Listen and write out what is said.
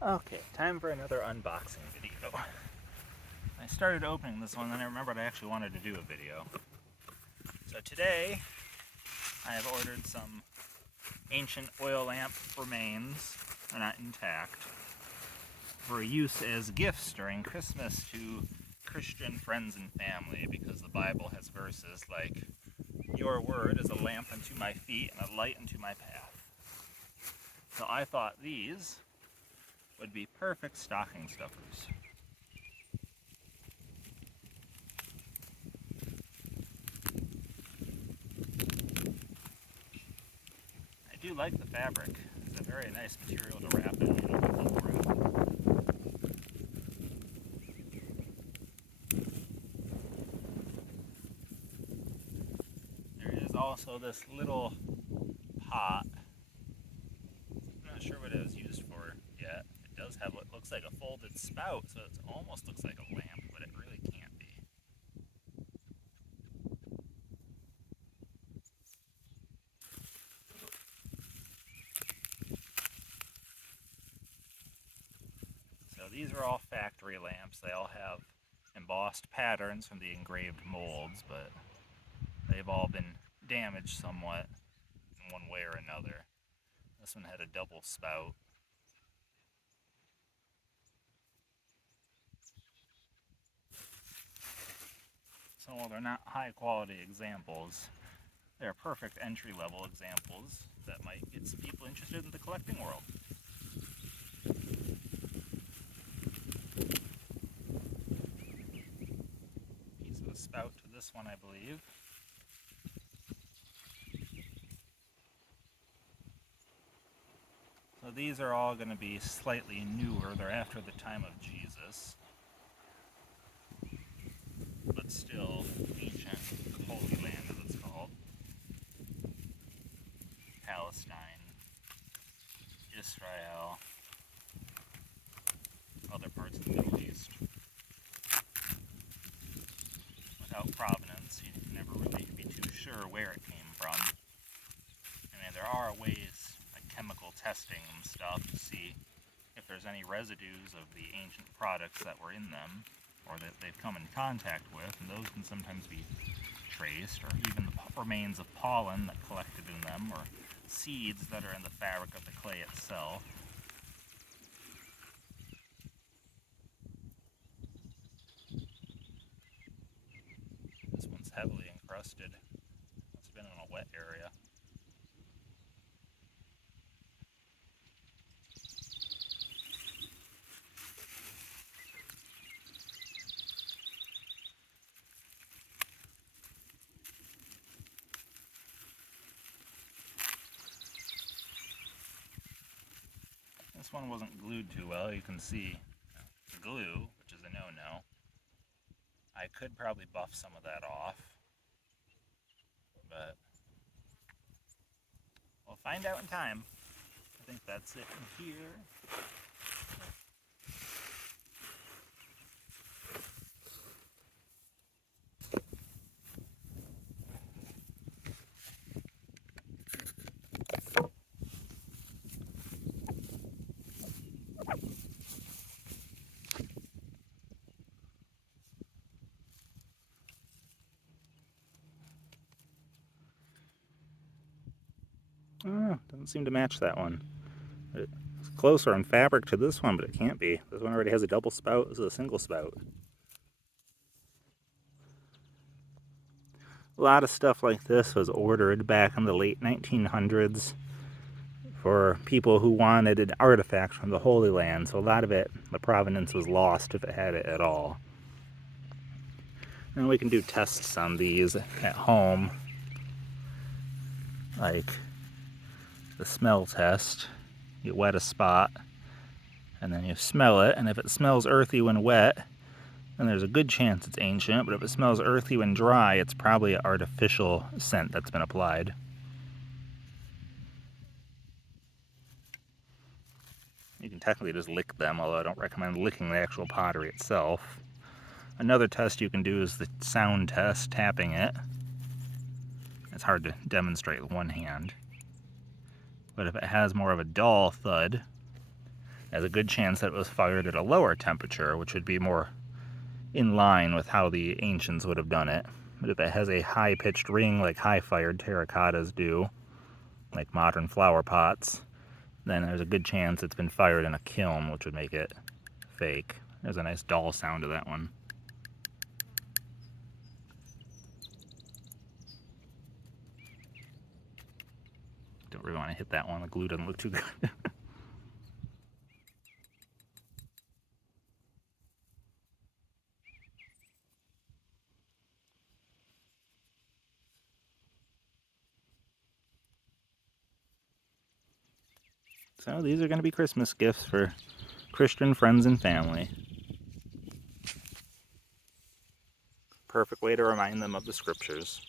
Okay, time for another unboxing video. I started opening this one, then I remembered I actually wanted to do a video. So today, I have ordered some ancient oil lamp remains, they're not intact, for use as gifts during Christmas to Christian friends and family, because the Bible has verses like, "Your word is a lamp unto my feet and a light unto my path." So I thought these would be perfect stocking stuffers. I do like the fabric. It's a very nice material to wrap in, bubble wrap. There is also this little pot. I'm not sure what it was used for yet. It does have what looks like a folded spout, so it almost looks like a lamp, but it really can't be. So these are all factory lamps. They all have embossed patterns from the engraved molds, but they've all been damaged somewhat in one way or another. This one had a double spout. So while they're not high quality examples, they're perfect entry level examples that might get some people interested in the collecting world. Piece of a spout to this one, I believe. So these are all going to be slightly newer. They're after the time of Jesus, but still ancient. Holy Land, as it's called. Palestine, Israel, other parts of the Middle East. Without provenance, you can never really be too sure where it came from. I mean, there are ways, like chemical testing and stuff, to see if there's any residues of the ancient products that were in them, or that they've come in contact with, and those can sometimes be traced, or even the remains of pollen that collected in them, or seeds that are in the fabric of the clay itself. This one's heavily encrusted. It's been in a wet area. This one wasn't glued too well. You can see the glue, which is a no-no. I could probably buff some of that off, but we'll find out in time. I think that's it in here. Oh, doesn't seem to match that one. It's closer in fabric to this one, but it can't be. This one already has a double spout. This is a single spout. A lot of stuff like this was ordered back in the late 1900s for people who wanted an artifact from the Holy Land. So a lot of it, the provenance was lost if it had it at all. And we can do tests on these at home, like the smell test. You wet a spot, and then you smell it, and if it smells earthy when wet, then there's a good chance it's ancient, but if it smells earthy when dry, it's probably an artificial scent that's been applied. You can technically just lick them, although I don't recommend licking the actual pottery itself. Another test you can do is the sound test, tapping it. It's hard to demonstrate with one hand. But if it has more of a dull thud, There's a good chance that it was fired at a lower temperature, which would be more in line with how the ancients would have done it. But if it has a high-pitched ring like high-fired terracottas do, like modern flower pots, then there's a good chance it's been fired in a kiln, which would make it fake. There's a nice dull sound to that one. Don't really want to hit that one. The glue doesn't look too good. So these are going to be Christmas gifts for Christian friends and family. Perfect way to remind them of the scriptures.